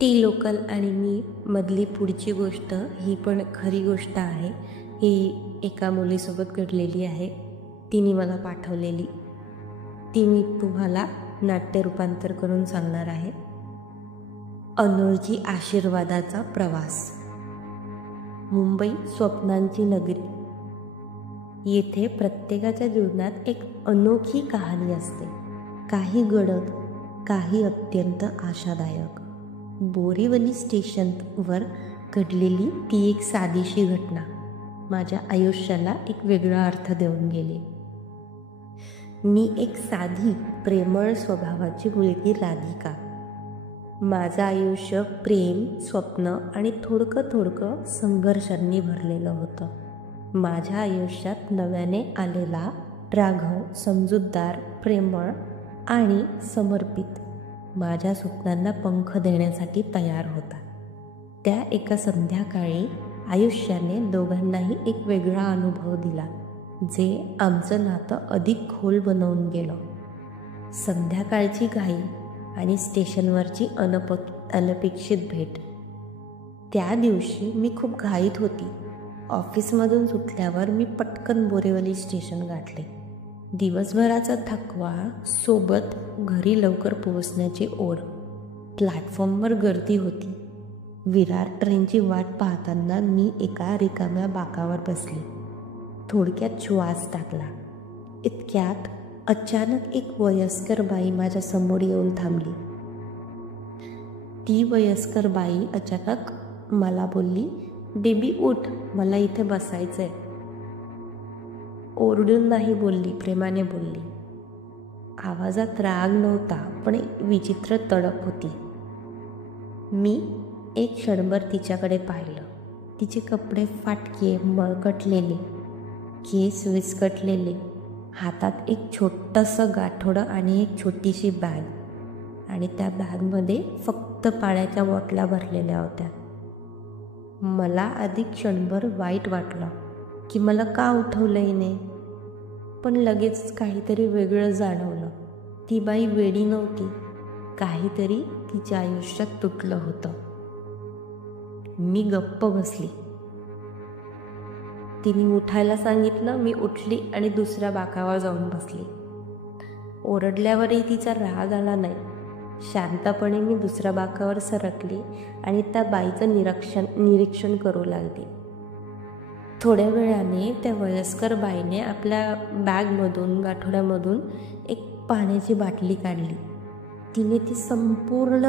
ती लोकल आणि मी मधली पुढची गोष्ट ही पण खरी गोष्ट आहे. ही एका मुलीसोबत घडलेली आहे. तिने मला पाठवलेली. ती मी तुम्हाला नाट्य रूपांतर करून सांगणार आहे. अनोळखी आशीर्वादाचा प्रवास. मुंबई स्वप्नांची नगरी. येथे प्रत्येकाच्या जीवनात एक अनोखी कहाणी असते. काही गडद, काही अत्यंत आशादायक. बोरीवली स्टेशनवर घडलेली ती एक साधीशी घटना माझ्या आयुष्याला एक वेगळा अर्थ देऊन गेली. मी एक साधी, प्रेमळ स्वभावाची मुलगी राधिका. माझं आयुष्य प्रेम, स्वप्न आणि थोडकं संघर्षांनी भरलेलं होतं. माझ्या आयुष्यात नव्याने आलेला राघव समजूतदार, प्रेमळ आणि समर्पित माझ्या स्वप्नांना पंख देण्यासाठी तयार होता. त्या एका संध्याकाळी आयुष्याने दोघांनाही एक वेगळा अनुभव दिला, जे आमचं नातं अधिक खोल बनवून गेलं. संध्याकाळची घाई आणि स्टेशनवरची अनपेक्षित भेट. त्या दिवशी मी खूप घाईत होती. ऑफिसमधून सुटल्यावर मी पटकन बोरीवली स्टेशन गाठले. दिवसभराचा थकवा सोबत घरी लवकर पोहोचण्याची ओढ. प्लॅटफॉर्मवर गर्दी होती. विरार ट्रेनची वाट पाहताना मी एका रिकाम्या बाकावर बसली. थोडक्यात श्वास टाकला. इतक्यात अचानक एक वयस्कर बाई माझ्या समोर येऊन थांबली. ती वयस्कर बाई अचानक मला बोलली, "बेबी उठ, मला इथे बसायचंय." ओरडून नाही बोलली, प्रेमाने बोलली. आवाजात राग नव्हता, पण एक विचित्र तडक होती. मी एक क्षणभर तिच्याकडे पाहिलं. तिचे कपडे फाटके, मळकटलेले, केस विस्कटलेले, हातात एक छोटंसं गाठोडं आणि एक छोटीशी बॅग, आणि त्या बॅगमध्ये फक्त पाण्याच्या बॉटल्या भरलेल्या होत्या. मला आधी क्षणभर वाईट वाटलं की मला का उठवलं हिने, पण लगेच काहीतरी वेगळं जाणवलं. ती बाई वेडी नव्हती. काहीतरी तिच्या आयुष्यात तुटलं होतं. मी गप्प बसली. तिने उठायला सांगितलं. मी उठली आणि दुसऱ्या बाकावर जाऊन बसली. ओरडल्यावरही तिचा राग आला नाही. शांतपणे मी दुसऱ्या बाकावर सरकली आणि त्या बाईचं निरीक्षण करू लागली. थोड्या वेळाने त्या वयस्कर बाईने आपल्या बॅगमधून, गाठोड्यामधून एक पाण्याची बाटली काढली. तिने ती संपूर्ण